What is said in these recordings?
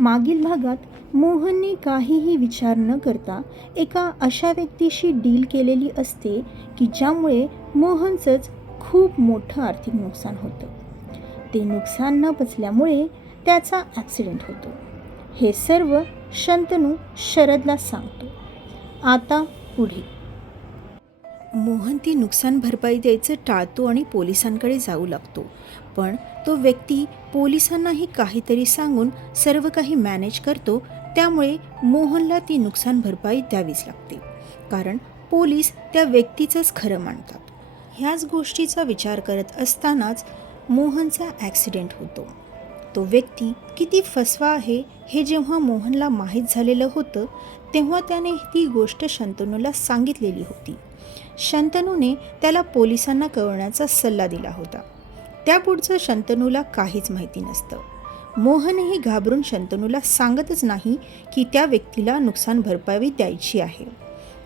मागील भागात मोहनने काहीही विचार न करता एका अशा व्यक्तीशी डील केलेली असते की ज्यामुळे मोहनचंच खूप मोठं आर्थिक नुकसान होतं. ते नुकसान न पचल्यामुळे त्याचा ॲक्सिडेंट होतो. हे सर्व शंतनू शरदला सांगतो. आता पुढे. मोहन ती नुकसान भरपाई द्यायचं टाळतो आणि पोलिसांकडे जाऊ लागतो. पण तो व्यक्ती पोलिसांनाही काहीतरी सांगून सर्व काही मॅनेज करतो त्यामुळे मोहनला ती नुकसान भरपाई द्यावीच लागते. कारण पोलीस त्या व्यक्तीचंच खरं मानतात. ह्याच गोष्टीचा विचार करत असतानाच मोहनचा ॲक्सिडेंट होतो. तो व्यक्ती किती फसवा आहे हे जेव्हा मोहनला माहीत झालेलं होतं तेव्हा त्याने ती गोष्ट शंतनूला सांगितलेली होती. शंतनूने त्याला पोलिसांना कळवण्याचा सल्ला दिला होता. त्यापुढचं शंतनूला काहीच माहिती नसतं. मोहनही घाबरून शंतनूला सांगतच नाही की त्या व्यक्तीला नुकसान भरपाई द्यायची आहे.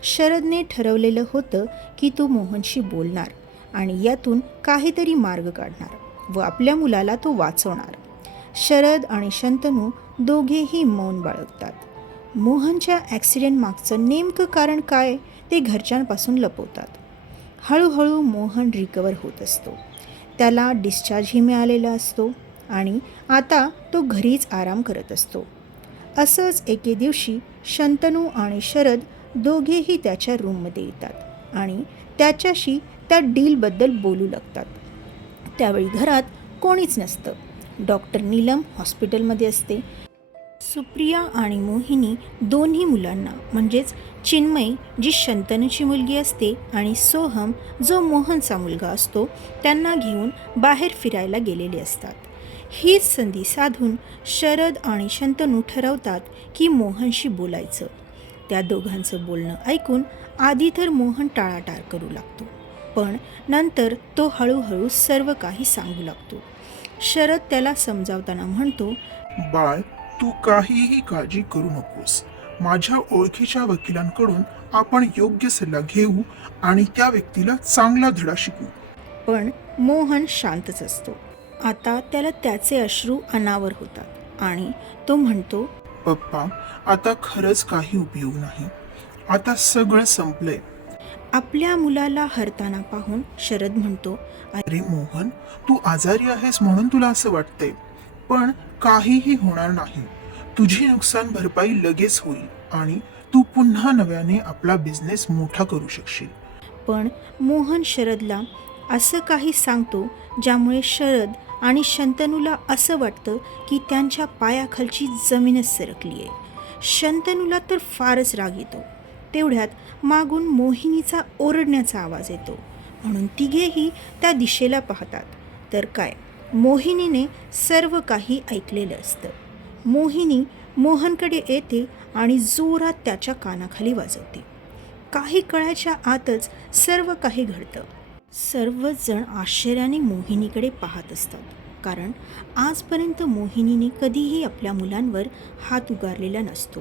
शरदने ठरवलेलं होतं की तो मोहनशी बोलणार आणि यातून काहीतरी मार्ग काढणार व आपल्या मुलाला तो वाचवणार. शरद आणि शंतनू दोघेही मौन बाळगतात. मोहनच्या ॲक्सिडेंट मागचं नेमकं कारण काय ते घरच्यांपासून लपवतात. हळूहळू मोहन रिकवर होत असतो. त्याला डिस्चार्जही मिळालेला असतो आणि आता तो घरीच आराम करत असतो. असंच एके दिवशी शंतनू आणि शरद दोघेही त्याच्या रूममध्ये येतात आणि त्याच्याशी त्या डीलबद्दल बोलू लागतात. त्यावेळी घरात कोणीच नसतं. डॉक्टर नीलम हॉस्पिटलमध्ये असते. सुप्रिया आणि मोहिनी दोन्ही मुलांना म्हणजेच चिन्मय जी शंतनूची मुलगी असते आणि सोहम जो मोहनचा मुलगा असतो त्यांना घेऊन बाहेर फिरायला गेलेले असतात. हीच संधी साधून शरद आणि शंतनू ठरवतात की मोहनशी बोलायचं. त्या दोघांचं बोलणं ऐकून आधी तर मोहन टाळाटाळ करू लागतो पण नंतर तो हळूहळू सर्व काही सांगू लागतो. शरद त्याला समजावताना म्हणतो बाळ तू काहीही काळजी करू नकोस. माझ्या ओळखीच्या वकिलांकडून आपण योग्य सल्ला घेऊ आणि त्या व्यक्तीला चांगला धडा शिकू. पण मोहन शांतच असतो. आता त्याला त्याचे अश्रू अनावर होतात आणि तो म्हणतो पप्पा आता खरंच काही उपयोग नाही. आता सगळं संपलंय. आपल्या मुलाला हरताना पाहून शरद म्हणतो अरे मोहन तू आजारी आहेस म्हणून तुला असं वाटतंय. पण काहीही होणार नाही. तुझी नुकसान भरपाई लगेच होईल आणि तू पुन्हा नव्याने आपला बिझनेस मोठा करू शकशील. पण मोहन शरदला असं काही सांगतो ज्यामुळे शरद आणि शंतनूला असं वाटतं की त्यांच्या पायाखालची जमीनच सरकली आहे. शंतनूला तर फारच राग येतो. तेवढ्यात मागून मोहिनीचा ओरडण्याचा आवाज येतो. म्हणून तिघेही त्या दिशेला पाहतात. तर काय? मोहिनीने सर्व काही ऐकलेलं असतं. मोहिनी मोहनकडे येते आणि जोरात त्याच्या कानाखाली वाजवते. काही कळाच्या आतच सर्व काही घडतं. सर्वजण आश्चर्याने मोहिनीकडे पाहत असतात कारण आजपर्यंत मोहिनीने कधीही आपल्या मुलांवर हात उगारलेला नसतो.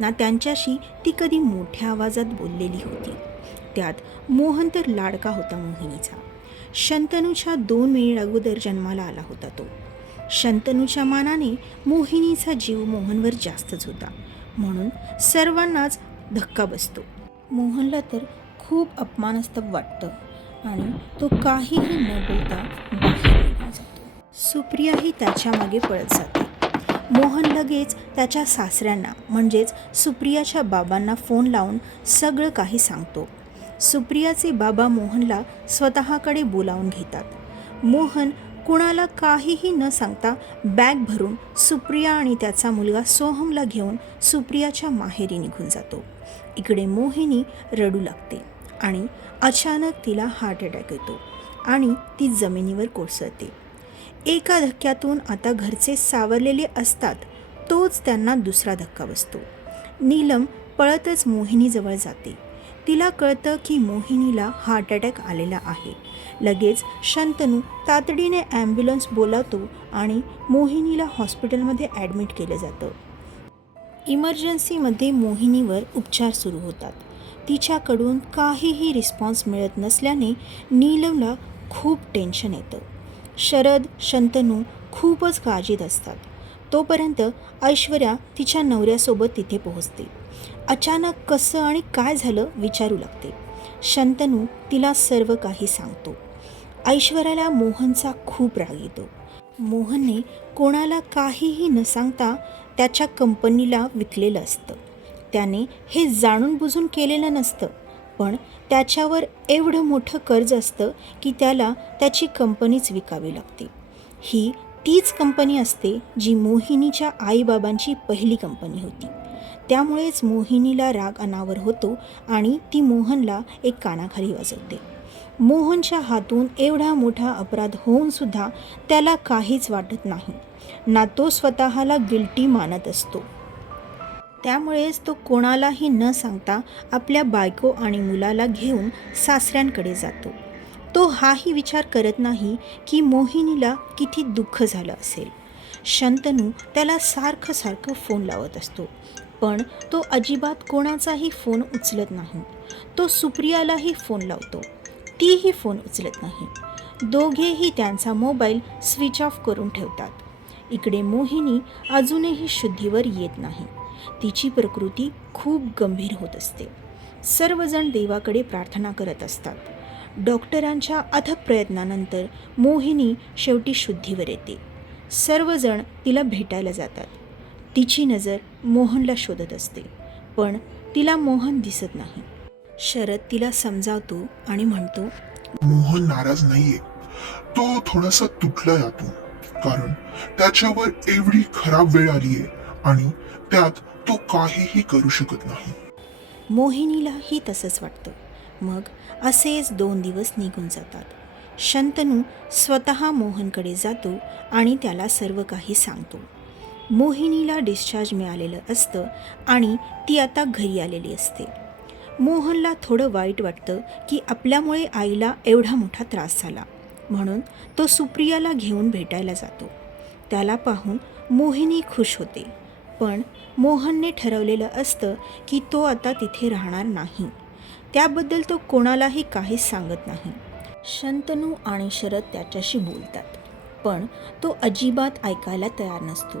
ना त्यांच्याशी ती कधी मोठ्या आवाजात बोललेली होती. त्यात मोहन तर लाडका होता मोहिनीचा. शंतनूच्या दोन मिनिट अगोदर जन्माला आला होता तो. शंतनूच्या मानाने मोहिनीचा जीव मोहनवर जास्तच होता. म्हणून सर्वांनाच धक्का बसतो. मोहनला तर खूप अपमानास्तव वाटतं आणि तो काहीही न बोलता बाहेर जातो. सुप्रियाही त्याच्यामागे पळत जाते. मोहन लगेच त्याच्या सासऱ्यांना म्हणजेच सुप्रियाच्या बाबांना फोन लावून सगळं काही सांगतो. सुप्रियाचे बाबा मोहनला स्वतःकडे बोलावून घेतात. मोहन कुणाला काहीही न सांगता बॅग भरून सुप्रिया आणि त्याचा मुलगा सोहमला घेऊन सुप्रियाच्या माहेरी निघून जातो. इकडे मोहिनी रडू लागते आणि अचानक तिला हार्ट अटॅक येतो आणि ती जमिनीवर कोसळते. एका धक्क्यातून आता घरचे सावरलेले असतात तोच त्यांना दुसरा धक्का बसतो. नीलम पळतच मोहिनीजवळ जाते. तिला कळतं की मोहिनीला हार्ट अटॅक आलेला आहे. लगेच शंतनू तातडीने ॲम्ब्युलन्स बोलावतो आणि मोहिनीला हॉस्पिटलमध्ये ॲडमिट केलं जातं. इमर्जन्सीमध्ये मोहिनीवर उपचार सुरू होतात. तिच्याकडून काहीही रिस्पॉन्स मिळत नसल्याने नीलमला खूप टेन्शन येतं. शरद शंतनू खूपच काळजीत असतात. तोपर्यंत ऐश्वर्या तिच्या नवऱ्यासोबत तिथे पोहोचते. अचानक कसं आणि काय झालं विचारू लागते. शंतनू तिला सर्व काही सांगतो. ऐश्वर्याला मोहनचा खूप राग येतो. मोहनने कोणाला काहीही न सांगता त्याच्या कंपनीला विकलेलं असतं. त्याने हे जाणून बुजून केलेलं नसतं पण त्याच्यावर एवढं मोठं कर्ज असतं की त्याला त्याची कंपनीच विकावी लागते. ही तीच कंपनी असते जी मोहिनीच्या आईबाबांची पहिली कंपनी होती. त्यामुळेच मोहिनीला राग अनावर होतो आणि ती मोहनला एक कानाखाली वाजवते. मोहनच्या हातून एवढा मोठा अपराध होऊन सुद्धा त्याला काहीच वाटत नाही. ना तो स्वतःला गिल्टी मानत असतो. त्यामुळेच तो कोणालाही न सांगता आपल्या बायको आणि मुलाला घेऊन सासऱ्यांकडे जातो. तो हाही विचार करत नाही की मोहिनीला किती दुःख झालं असेल. शंतनू त्याला सारखं सारखं फोन लावत असतो. पण तो अजिबात कोणाचाही फोन उचलत नाही. तो सुप्रियालाही फोन लावतो. तीही फोन उचलत नाही. दोघेही त्यांचा मोबाईल स्विच ऑफ करून ठेवतात. इकडे मोहिनी अजूनही शुद्धीवर येत नाही. तिची प्रकृती खूप गंभीर होत असते. सर्वजण देवाकडे प्रार्थना करत असतात. डॉक्टरांच्या अथक प्रयत्नानंतर मोहिनी शेवटी शुद्धीवर येते. सर्वजण तिला भेटायला जातात. तिची नजर मोहनला शोधत असते पण तिला मोहन दिसत नाही. शरद तिला समजावतो आणि म्हणतो मोहन नाराज नाहीये. तो थोडासा तुटलाय आतून. कारण त्याच्यावर एवढी खराब वेळ आलीये आणि त्यात तो काहीही करू शकत नाही. मोहिनीलाही तसंच वाटतं. मग असेच दोन दिवस निघून जातात. शंतनू स्वतः मोहनकडे जातो आणि त्याला सर्व काही सांगतो. मोहिनीला डिस्चार्ज मिळालेलं असतं आणि ती आता घरी आलेली असते. मोहनला थोडं वाईट वाटतं की आपल्यामुळे आईला एवढा मोठा त्रास झाला. म्हणून तो सुप्रियाला घेऊन भेटायला जातो. त्याला पाहून मोहिनी खुश होते. पण मोहनने ठरवलेलं असतं की तो आता तिथे राहणार नाही. त्याबद्दल तो कोणालाही काहीच सांगत नाही. शंतनू आणि शरद त्याच्याशी बोलतात. पण तो अजिबात ऐकायला तयार नसतो.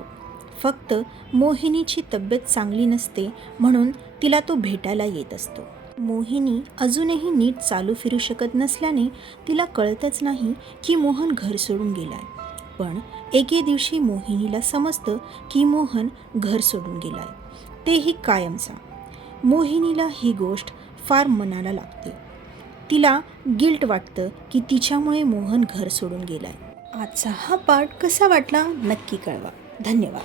फक्त मोहिनीची तब्येत चांगली नसते म्हणून तिला तो भेटायला येत असतो. मोहिनी अजूनही नीट चालू फिरू शकत नसल्याने तिला कळतच नाही की मोहन घर सोडून गेलाय. पण एके दिवशी मोहिनीला समजतं की मोहन घर सोडून गेलाय. तेही कायमचा. मोहिनीला ही गोष्ट फार मनाला लागते. तिला गिल्ट वाटतं की तिच्यामुळे मोहन घर सोडून गेलाय. आजचा हा पाठ कसा वाटला नक्की कळवा. धन्यवाद.